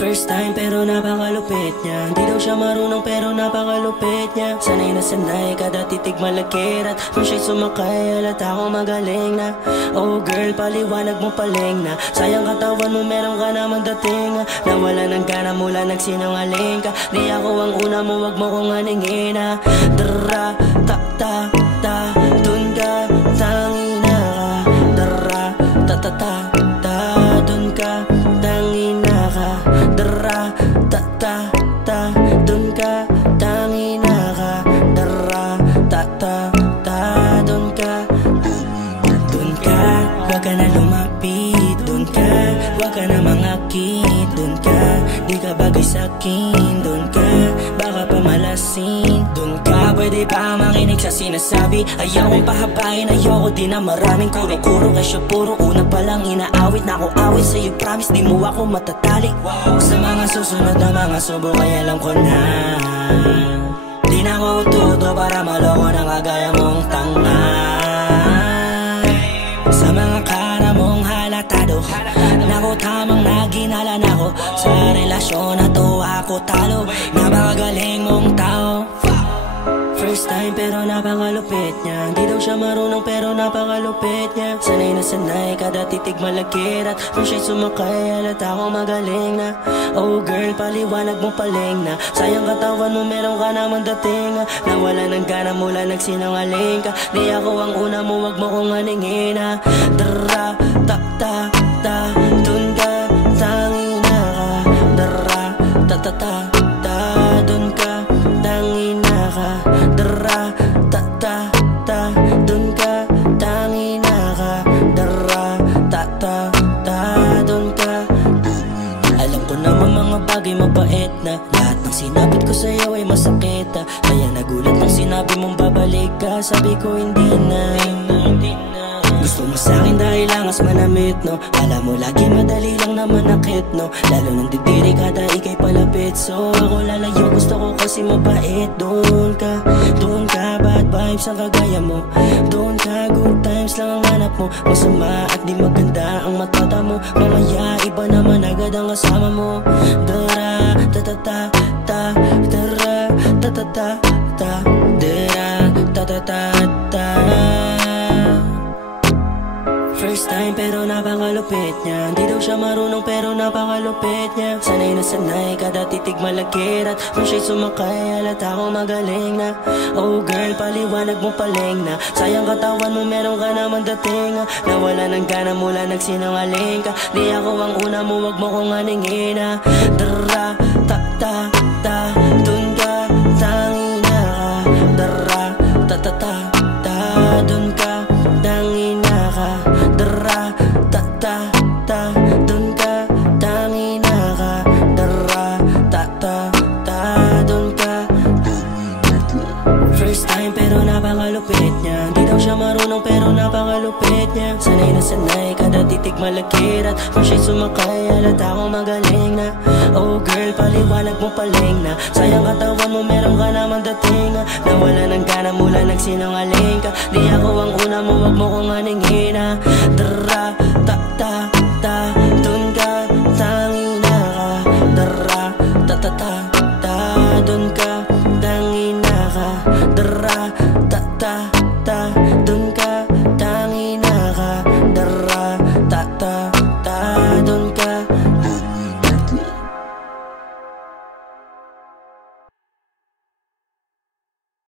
First time pero napakalupit niya. Di daw siya marunong pero napakalupit niya. Sanay na sanay kada titig malakirat. Nung siya'y sumakay halata ko magaling na. Oh girl paliwanag mo paling na. Sayang katawan mo meron ka namang dating. Nawala ng gana mula nagsinungaling ka. Di ako ang una mo wag mo kong aningin na. Dara ta ta ta dun ka tangina ka. Dara ta ta ta ta dun ka tangina ka. Dara ta ta ta dun ka tangina ka. Dara ta ta ta dun ka. Dun ka wag ka na lumapit. Dun ka wag ka na mangakit. Dun ka di ka bagay sa'kin. Dun ka baka pamalasin. Dun ka pwede pa makinig sa sinasabi. Ayaw kong pahabain, ayoko din na maraming kuro-kuro. Kasi puro una palang inaawit na ako awit sa'yo, promise di mo ako matatali. Sa mga susunod na mga subo ay alam ko na di na ako ututo para maloko na kagaya mong tanga. Sa mga kara mong halatado, nako tamang naginala na ako. Sa relasyon na to ako talo. Napakagaling mong tao. First time pero napakalupit niya. Di daw siya marunong pero napakalupit niya. Sanay na sanay kada titig malakirat. Nung siya'y sumakay halata ko magaling na. Oh girl paliwanag mo paling na. Sayang katawan mo meron ka namang dating. Nawala ng gana mula nagsinungaling ka. Di ako ang una mo wag mo kong aningin na. Dara ta ta ta dun ka tangina ka. Dara ta ta ta ta dun ka tangina ka. Dara ta ta ta dun ka tangina ka. Dara ta ta ta dun ka. Alam ko naman mga bagay mabait na. Lahat ng sinabit ko sa'yo ay masakit na. Kaya nagulat nang sinabi mong babalik ka. Sabi ko hindi na. Gusto mo sa'kin dahil langas manamit no. Alam mo lagi madali lang naman nakit no. Lalo nang didiri kada ikay palapit. So ako lalayo gusto ko kasi mabait. Doon ka bad vibes ang kagaya mo. Doon ka good times lang ang hanap mo. Masama at di maganda ang matata mo. Mamaya iba naman agad ang kasama mo. Dara ta ta ta ta. Dara ta ta ta ta. Dara ta ta ta ta. First time pero napakalupit niya. Di daw siya marunong pero napakalupit niya. Sanay na sanay kada titig malakirat. Nung siya'y sumakay halata ko magaling na. Oh girl paliwanag mo paling na. Sayang katawan mo meron ka namang dating. Nawala ng gana mula nagsinungaling ka. Di ako ang una mo wag mo kong aningin na. Dara ta ta ta dun ka tangina ka. Dara ta ta ta ta dun ka tangina ka. Dara ta ta ta dun ka tangina ka. Dara ta ta ta dun ka. First time pero napakalupit niya. Di daw siya marunong pero napakalupit niya. Sanay na sanay kada titig malakirat. Nung siya'y sumakay halata ko magaling na. Oh girl paliwanag mo paling na. Sayang katawan mo meron ka namang dating. Nawala ng gana mula nagsinungaling ka. Di ako ang una mo wag mo kong aningin na. Dara ta ta ta